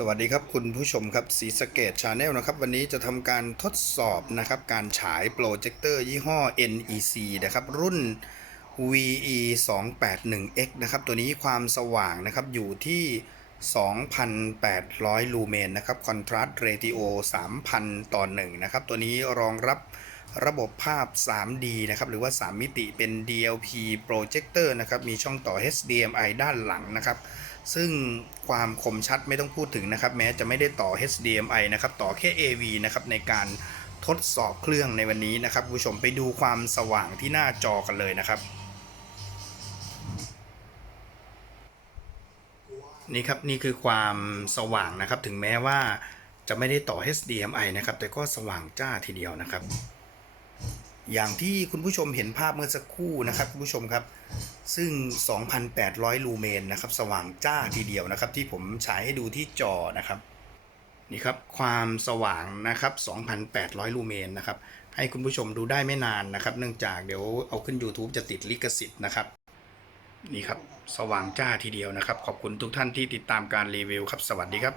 สวัสดีครับคุณผู้ชมครับสีสเกตชาแนลนะครับวันนี้จะทำการทดสอบนะครับการฉายโปรเจคเตอร์ยี่ห้อ NEC นะครับรุ่น VE 2 8 1 X นะครับตัวนี้ความสว่างนะครับอยู่ที่ 2,800 ลูเมนนะครับคอนทราสต์เรติโอ 3,000 ต่อ1นะครับตัวนี้รองรับ ระบบภาพ 3D นะครับ หรือว่า 3 มิติเป็น DLP projector นะครับ มีช่องต่อ HDMI ด้านหลังนะครับ ซึ่งความคมชัดไม่ต้องพูดถึงนะครับ แม้จะไม่ได้ต่อ HDMI นะครับ ต่อแค่ AV นะครับ ในการทดสอบเครื่องในวันนี้นะครับผู้ชมไปดูความสว่างที่หน้าจอกันเลยนะครับ นี่ครับนี่คือความสว่างนะครับ ถึงแม้ว่าจะไม่ได้ต่อ HDMI นะครับ แต่ก็สว่างจ้าทีเดียวนะครับ อย่างที่คุณผู้ชมเห็นภาพเมื่อสักครู่นะครับคุณผู้ชมครับ ซึ่ง 2,800 ลูเมนนะครับ สว่างจ้าทีเดียวนะครับ ที่ผมฉายให้ดูที่จอนะครับนี่ครับความสว่างนะครับ 2,800 ลูเมนนะครับ ให้คุณผู้ชมดูได้ไม่นานนะครับ เนื่องจากเดี๋ยวเอาขึ้น YouTube จะติดลิขสิทธิ์นะครับนี่ครับ สว่างจ้าทีเดียวนะครับ ขอบคุณทุกท่านที่ติดตามการรีวิวครับ สวัสดีครับ